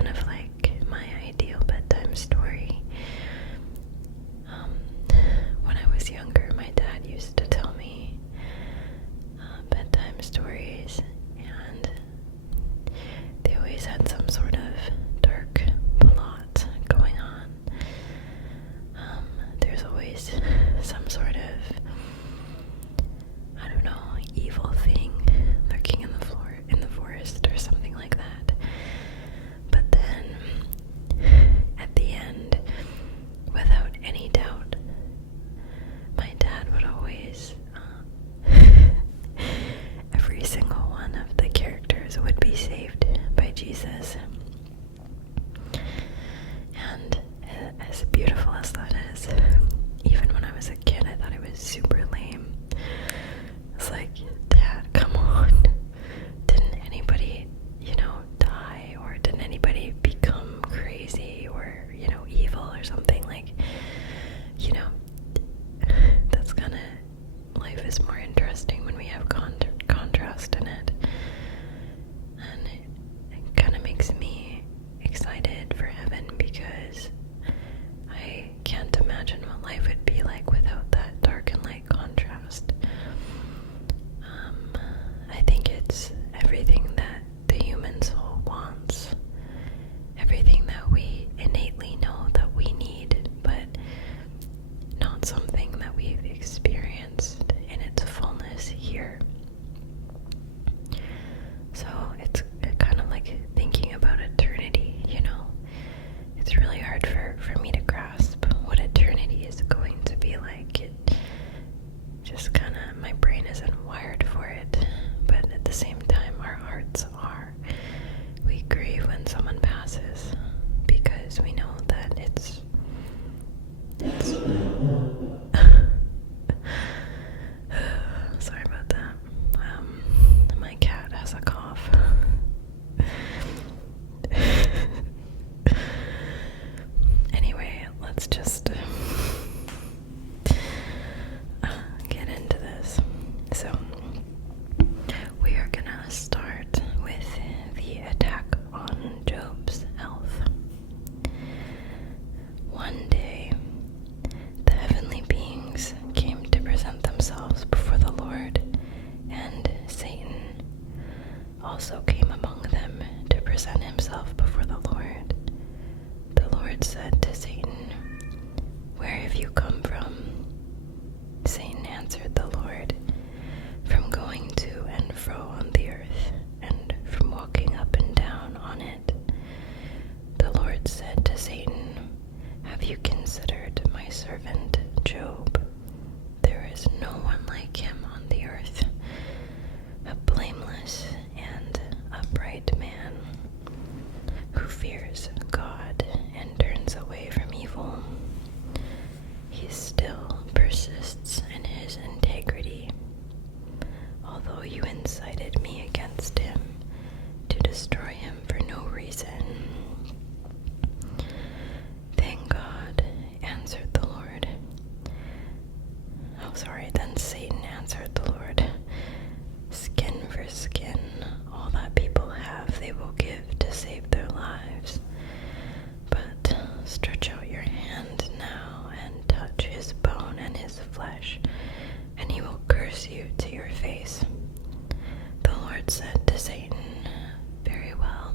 kind of like my ideal bedtime story. When I was younger, my dad used to tell me bedtime stories, and they always had some sort of dark plot going on. There's always some sort of, I don't know, evil thing lurking in the forest or something like that. But then, at the end, without any doubt, my dad would always, every single one of the characters would be saved by Jesus. And as beautiful as that is, even when I was a kid, I thought it was super lame. It's like, Dad, come on. Didn't anybody, die? Or didn't anybody become crazy or, evil or something? Like, that's kind of, life is more interesting when we have contrast in it. And it kind of makes me excited for heaven, because I can't imagine what life would be like without that dark and light contrast. I think it's everything that the human soul wants, everything that we innately know that we need, but not something that we've experienced in its fullness here. So it's kind of like thinking about eternity, It's really hard for me to grasp what eternity is going to be like. It just kind of, my brain isn't wired for it, but at the same time, our hearts are. We grieve when someone passes because we know that it's sorry about that. My cat has a cough. Anyway, let's just get into this. So, we are gonna start with the attack on Job's health. One day, the heavenly beings came to present themselves before the Lord, and Satan also came among them to present himself before the Lord. The Lord said to Satan, "Where have you come from?" Satan answered the Lord, "From going to and fro on the earth, and from walking up and down on it." The Lord said to Satan, "Have you considered my servant Job? There is no one like him on the earth, a blameless and upright man, who fears God and turns away from evil. He still persists in his integrity, although you incited me against him to destroy him for no reason." Then Satan answered the Lord, "Skin for skin, all that people have they will give to save their lives. But stretch out your hand now and touch his bone and his flesh, and he will curse you to your face." The Lord said to Satan, "Very well.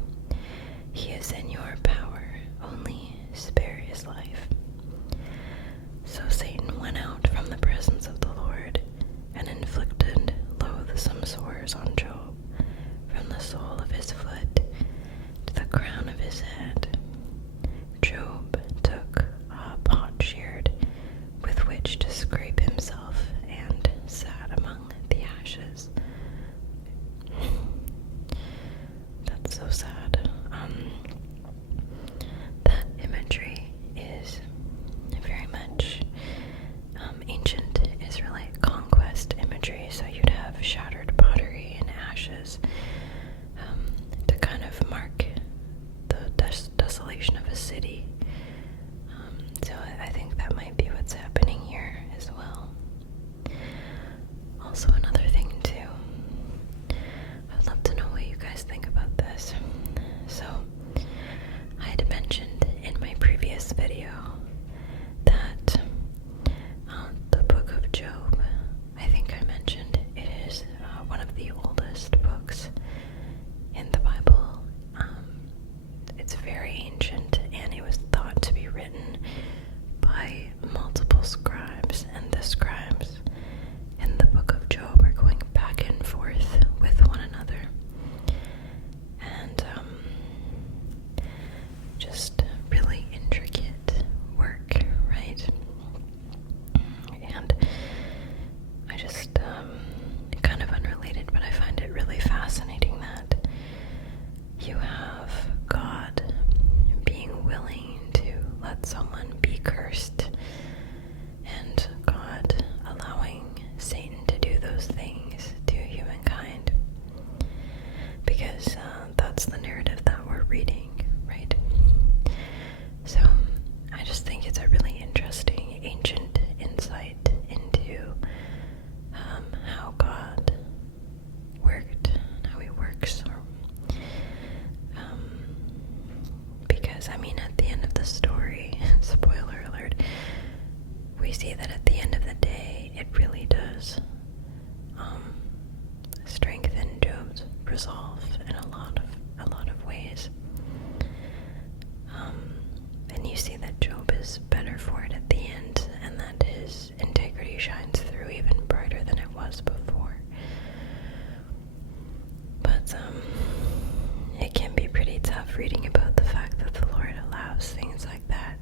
I'd mentioned in my previous video that the book of Job, I think I mentioned, it is one of the oldest books in the Bible. It's very ancient, and it was thought to be written by multiple scribes, and the scribes in the book of Job are going back and forth with one another. And just really intricate work, right? And I just, kind of unrelated, but I find it really fascinating that you have God being willing to let someone be cursed, and God allowing Satan to do those things to humankind, because that's the narrative that we're reading, right? So I just think it's a really interesting ancient insight into how God worked, how he works, because I mean, at the end of the story, spoiler alert, we see that at the end of the day, it really does strengthen Job's resolve in a lot of ways. And you see that Job is better for it at the end, and that his integrity shines through even brighter than it was before. But it can be pretty tough reading about the fact that the Lord allows things like that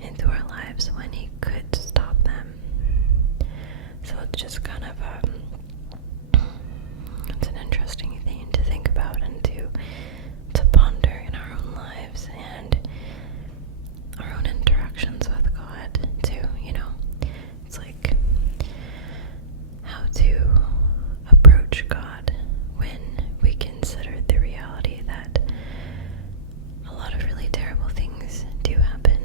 into our lives when he could stop them. So it's just kind of it's an interesting thing to think about and to ponder in our own lives and our own interactions with God too, you know. It's like how to approach God when we consider the reality that a lot of really terrible things do happen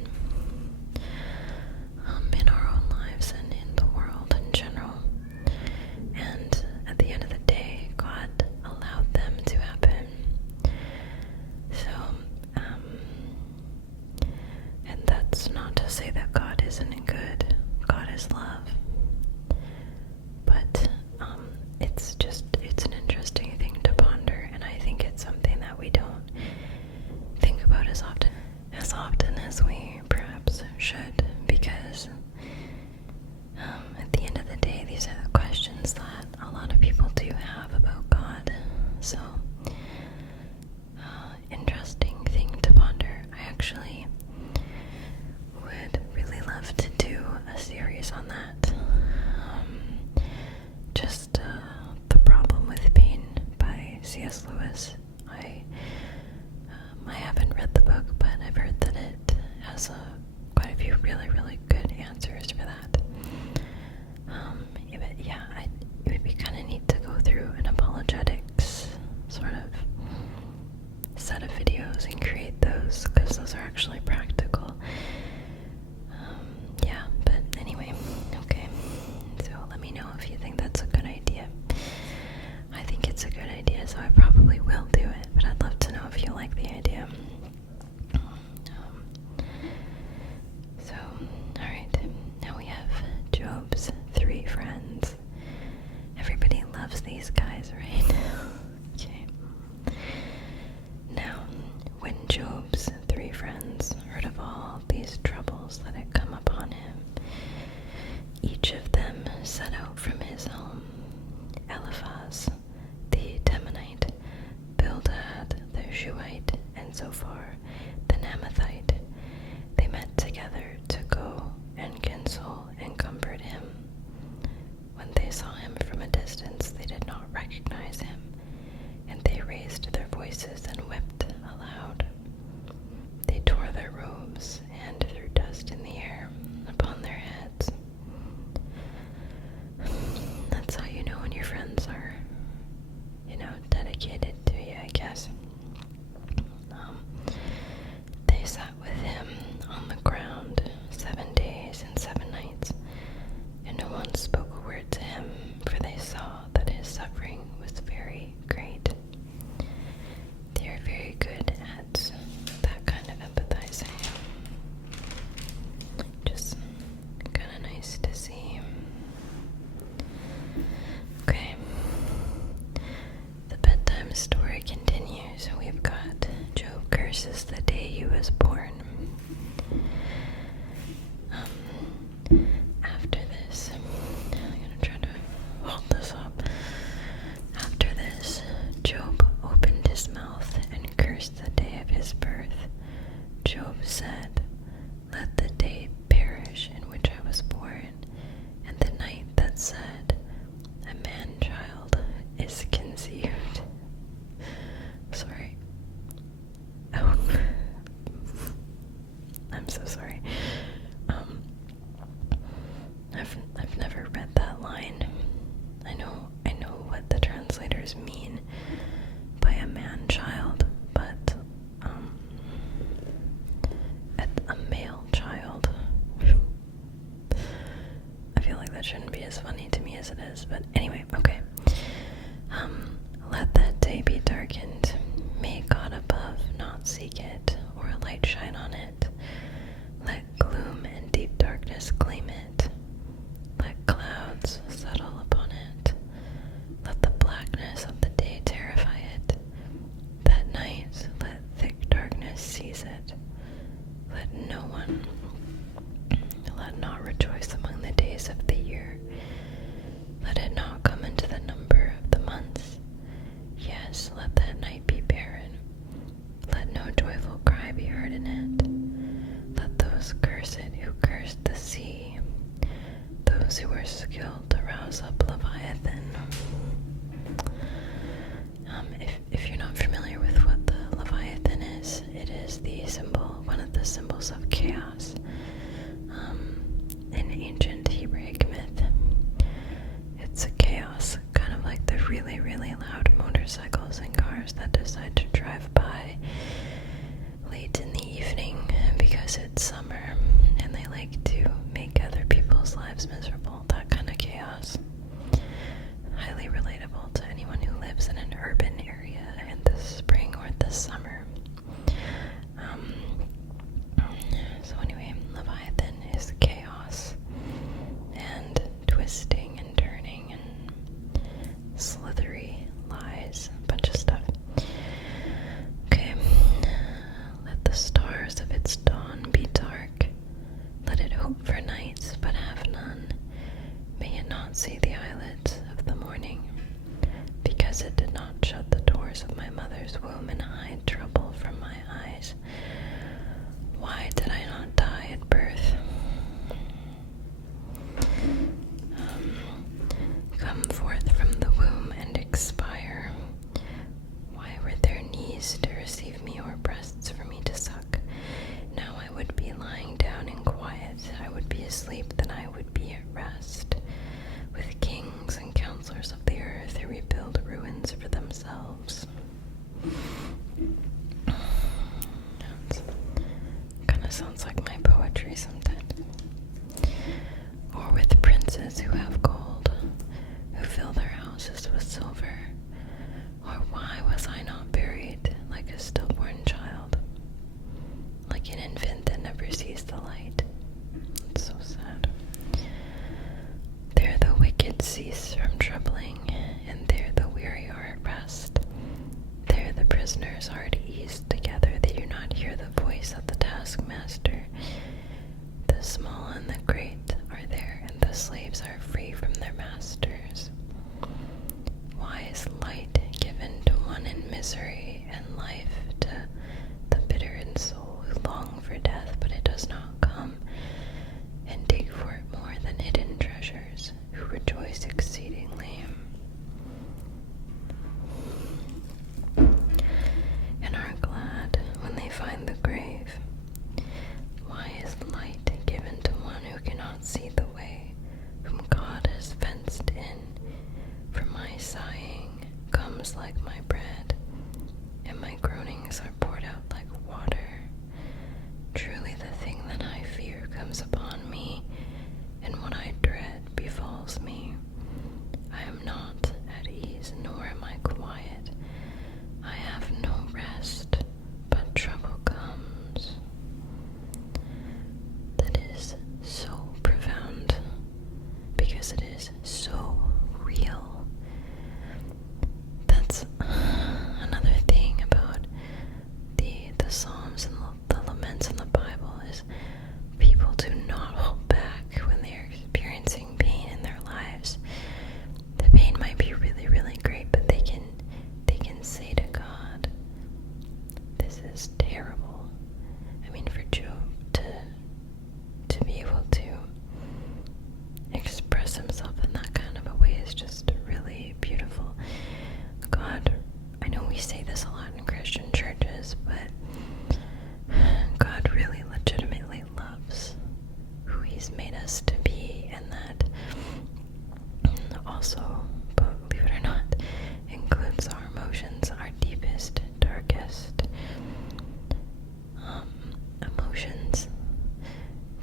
in our own lives and in the world in general. And at the end of the day, God allowed them to happen. So, and that's not to say that God isn't good. God is love. But it's an interesting thing to ponder, and I think it's something that we don't think about as often as we perhaps should, because at the end of the day, these are the questions that a lot of people do have about God. So, interesting thing to ponder. I actually would really love to do a series on that. Just The Problem with Pain by C.S. Lewis. I haven't read the book, but I've heard that it has quite a few really, really good answers for that. But yeah, it would be kind of neat to go through an apologetics sort of set of videos and create those, because those are actually practical. Yeah, but anyway, okay. So let me know if you think that's a good idea. I think it's a good idea, so I probably will do it, but I'd love to know if you like the idea. So, alright, now we have Job's 3 friends. Everybody loves these guys, right? Okay. Now, when Job's 3 friends heard of all curses the day he was born. After this, I'm gonna try to hold this up. After this, Job opened his mouth and cursed the day of his birth. Job said, "Let the day perish in which I was born, and the night that said, a man-child is conceived." Sorry. Oh. I'm so sorry. I've never read that line. I know what the translators mean by a man-child, but a male child. I feel like that shouldn't be as funny to me as it is, but anyway, okay. Let that day be darkened. May God above not seek it, or a light shine on it. Let gloom and deep darkness claim it. Let clouds settle upon it. Let the blackness of the day terrify it. That night let thick darkness seize it. Let not rejoice among the days of the year. Let it not come into the number of the months. Yes, let that night be barren. Let no joyful cry be heard in it. Let those curse it who cursed the sea, those who are skilled to rouse up Leviathan. If you're not familiar with what the Leviathan is, it is the symbol, one of the symbols of chaos in ancient Hebraic myth. It's a chaos, kind of like the really, really loud motorcycles and cars that decide to drive by late in the evening because it's summer and they like to make other people's lives miserable. That kind of chaos. Highly relatable to anyone who lives in an urban area in the spring or the summer. So anyway, Leviathan is chaos and twisting and turning and slithery lies, a bunch of stuff. Okay, let the stars of its dawn be dark. Let it hope for nights, but have none. May it not see the eyelids of the morning, because it did not shut the doors of my mother's womb and hide trouble from my eyes. Why did I not die at birth? Come forth from the womb and expire. Why were there knees to receive me, or breasts for me to suck? Now I would be lying down in quiet. I would be asleep, then I would be at rest. With kings and counselors of the earth who rebuild ruins for themselves. Kind of sounds like my poetry sometimes. Or with princes who have gold, who fill their houses with silver. Or why was I not buried like a stillborn child, like an infant that never sees the light? It's so sad. There the wicked cease from troubling, and there the weary are at rest. There the prisoners are at ease together, they do not hear the voice of the taskmaster. The small and the great are there, and the slaves are free from their masters. Why is light given to one in misery, and life to the bitter in soul who long for death, but it does not come, and dig for it more than hidden treasures, who rejoice exceedingly, and are glad when they find the grave? Why is light given to one who cannot see the way, whom God has fenced in? For my sighing comes like my bread, and my groanings are poured out like water. Truly the thing that I fear comes upon me, and what I dread befalls me. I am not at ease, nor am I quiet. I have no rest, but trouble comes. Psalms and the laments in the Bible is people do not hold back when they are experiencing pain in their lives. The pain might be really, really great, but they can say to God, "This is terrible." I mean, for Job to be able to express himself in that kind of a way is just really beautiful. God, I know we say this a lot in Christian churches, but God really legitimately loves who He's made us to be, and that also, believe it or not, includes our emotions, our deepest, darkest emotions.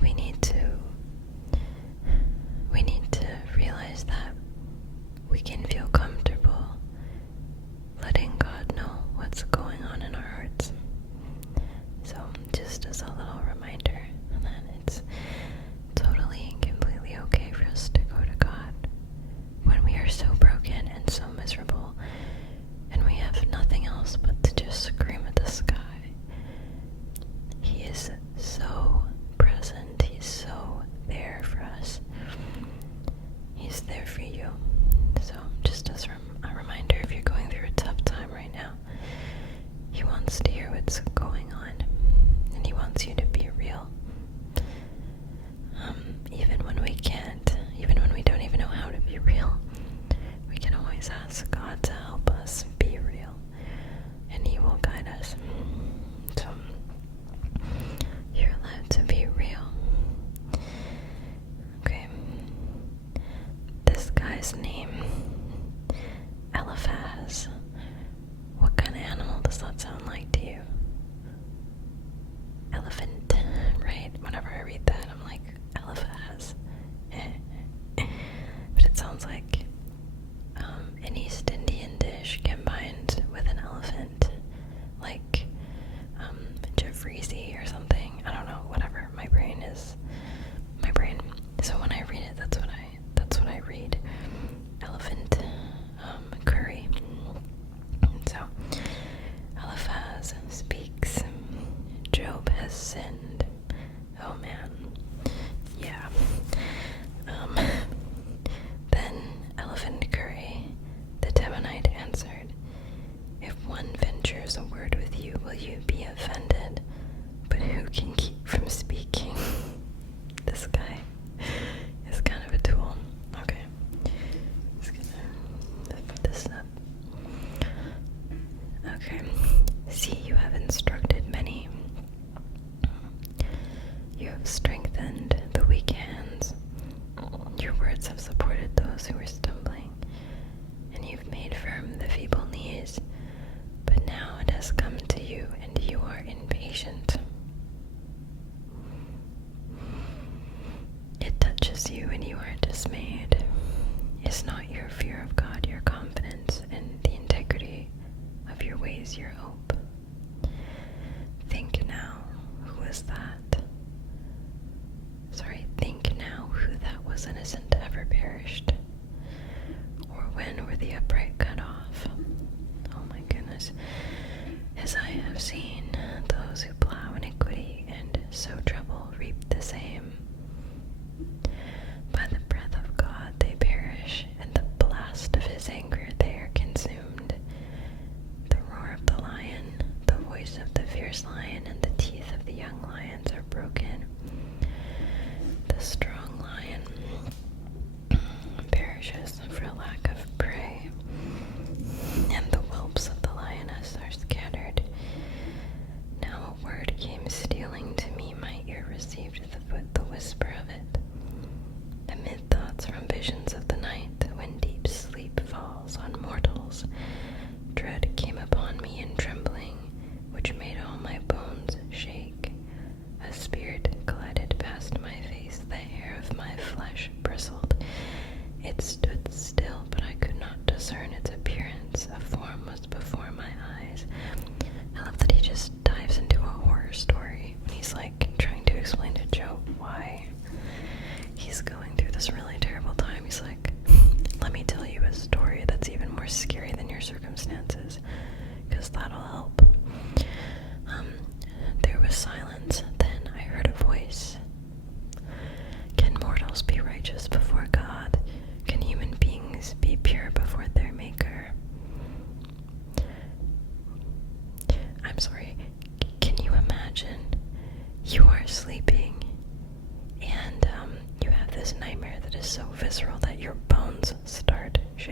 We need to realize that we can feel comfortable letting God know what's going on in our hearts. So, just as a little reminder that it's totally and completely okay for us to go to God when we are so broken and so miserable, and we have nothing else but to just scream at the sky. He is so present. He's so there for us. He's there for you. So, just as a reminder, if you're going through a tough time right now, He wants to hear what's going on, and He wants you to be real. Even when we can't, even when we don't even know how to be real, we can always ask God to help us be real, and He will guide us. So, you're allowed to be real. Okay. This guy's name, Eliphaz. What kind of animal does that sound like to you? Elephant, right? Whenever I read that, I'm like, Eliphaz. But it sounds like an East Indian dish combined with an elephant, like Jeffreezy or something. I don't know, whatever. My brain. So when I read it, that's what I read. Elephant curry. So Eliphaz speaks. Job has sinned. Oh man. Yeah. Then Elephant Curry, the Temanite, answered, "If one ventures a word with you, will you be offended? But who can keep from speaking?" This guy is kind of a tool. Okay. Just gonna lift this up. Okay. See, you have instructed many. You have strengthened the weak hands. Your words have supported those who were stumbling, and you've made firm the feeble knees. But now it has come to you, and you are impatient. It touches you, and you are dismayed. Is not your fear of God your confidence, and the integrity of your ways your hope? Think now, who is that? Think now who that was innocent ever perished, or when were the upright cut off? Oh my goodness. As I have seen, those who plow iniquity and sow trouble reap the same. By the breath of God they perish, and the blast of His anger they are consumed. The roar of the lion, the voice of the fierce lion, and the teeth of the young lions are broken. The strong lion perishes for lack of prey, and the whelps of the lioness are scattered. Now a word came stealing to me, my ear received the whisper of it. Amid thoughts from visions of the night, when deep sleep falls on mortals, dread came upon me in trembling, which made all my bones shake. A spirit glided past my face, the hair of my flesh bristled. It stood still, but I could not discern its appearance. A form was before my eyes. I love that he just dives into a horror story. He's like trying to explain to Job why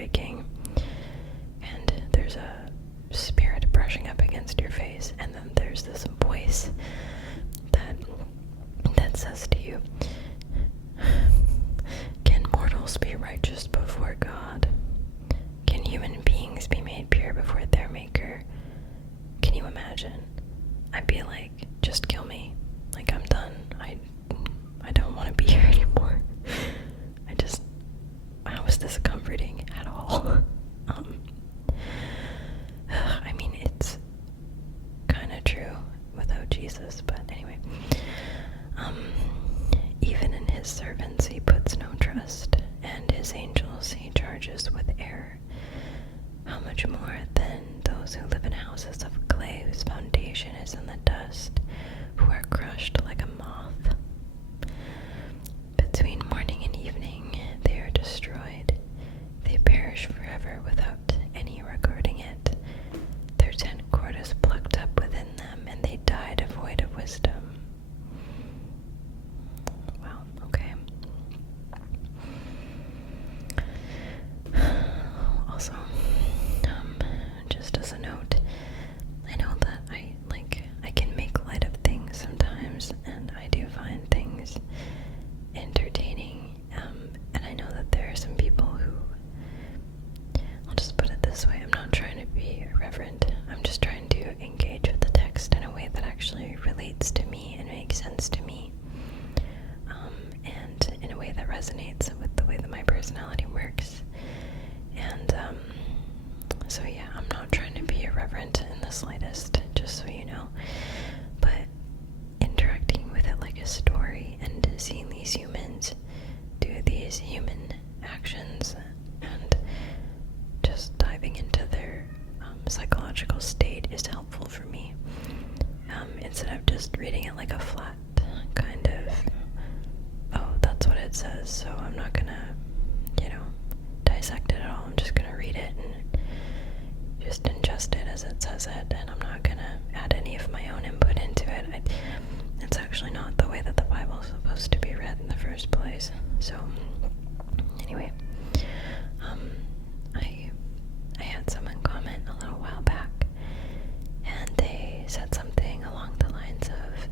breaking, and there's a spirit brushing up against your face, and then there's this voice that says to you, can mortals be righteous before God? Can human beings be made pure before their maker? Can you imagine? I'd be like, just kill me. Like, I'm done. I don't want to be here anymore. How is this comforting at all? I mean, it's kind of true without Jesus, but anyway. Even in his servants he puts no trust, and his angels he charges with error. How much more then those who live in houses of clay, whose foundation is in the dust, who are crushed like a moth? Between morning and evening they are destroyed. They perish forever without any regarding it. Their tent cord is plucked up within them, and they die devoid of wisdom. Wow, okay. Also, just as a note, I know that I can make light of things sometimes, and I do find things entertaining, and I know that there are some people who, I'll just put it this way, I'm not trying to be irreverent, I'm just trying to engage with the text in a way that actually relates to me and makes sense to me, and in a way that resonates with the way that my personality works. And so yeah, I'm not trying to be irreverent in the slightest, just so you know, but interacting with it like a story and seeing these humans do these human actions and just diving into their psychological state is helpful for me, instead of just reading it like a flat kind of, oh, that's what it says, so I'm not gonna, dissect it at all. I'm just gonna read it and just ingest it as it says it, and I'm not gonna add any of my own input into it. It's actually not the way that the Bible is supposed to be read in the first place. So anyway, I had someone comment a little while back, and they said something along the lines of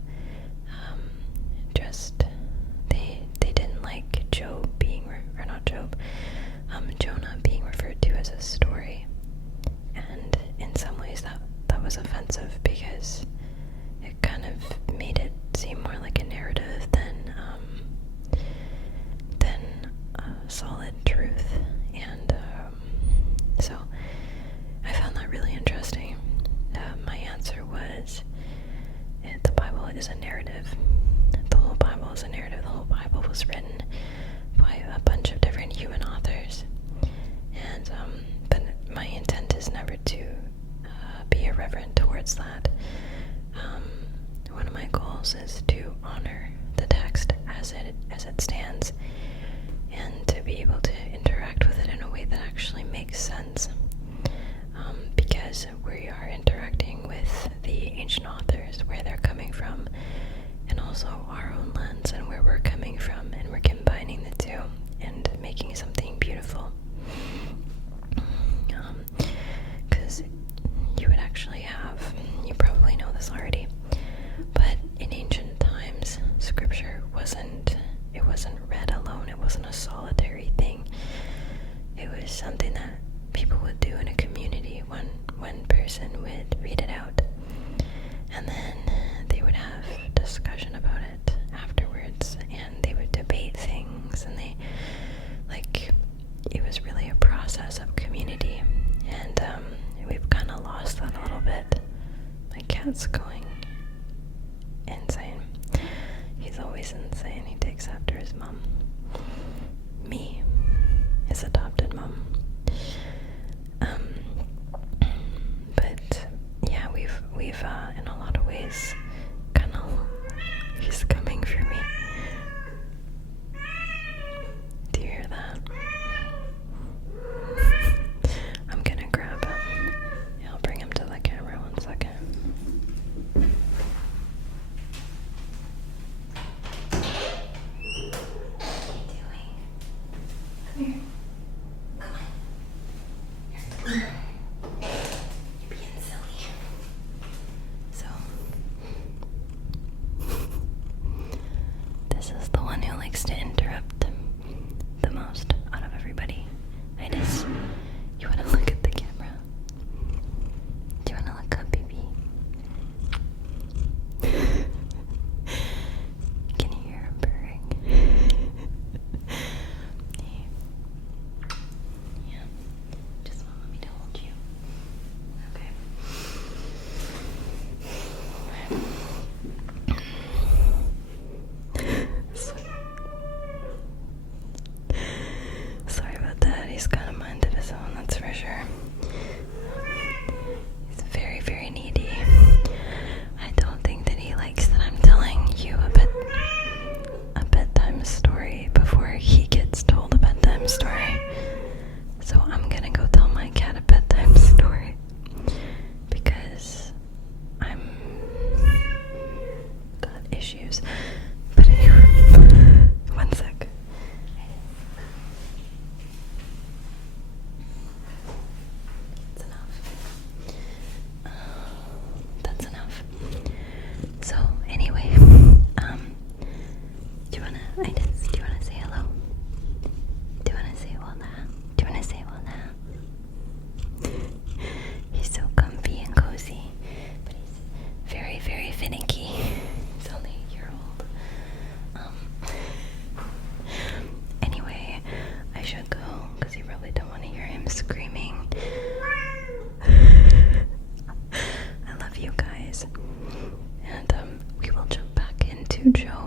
they didn't like Job being or not Job, Jonah being referred to as a story, and in some ways that was offensive because it kind of made it seem more like a narrative than solid truth, and so I found that really interesting. My answer was, the Bible is a narrative. The whole Bible is a narrative. The whole Bible was written by a bunch of different human authors, and but my intent is never to be irreverent towards that. One of my goals is to honor the text as it stands, and to be able to interact with it in a way that actually makes sense, because we are interacting with the ancient authors, where they're coming from, and also our own lens and where we're coming from, and we're combining the two and making something beautiful. Because you would actually have, you probably know this already, but in ancient times, scripture wasn't read alone. It wasn't a solitary thing. It was something that people would do in a community. One person would read it out, and then they would have discussion about it afterwards, and they would debate things, and it was really a process of community, and we've kind of lost that a little bit. My cat's going insane. He's always insane. He takes after his mom. Me, his adopted mom. But yeah, we've in a lot of ways kind of, he's coming for me. Do you hear that? I'm gonna grab him. I'll bring him to the camera 1 second. What are you doing? Come here. Come on. This is the one who likes to interrupt the most out of everybody. You wanna look at the camera? Do you wanna look up, baby? Can you hear him purring? Yeah. Just want me to hold you. Okay. Sorry about that. He's got a mind of his own, that's for sure. He's very, very needy. I don't think that he likes that I'm telling you a bedtime story before he gets told a bedtime story. So I'm gonna go tell my cat a bedtime story because I'm got issues. But anyway, one sec. That's enough. That's enough. So anyway, do you wanna say hello? Do you wanna say hola? Do you wanna say hola? He's so comfy and cozy, but he's very, very finicky. He's only a year old. Anyway, I should go because you probably don't want to hear him screaming. I love you guys. And we will jump back into Joe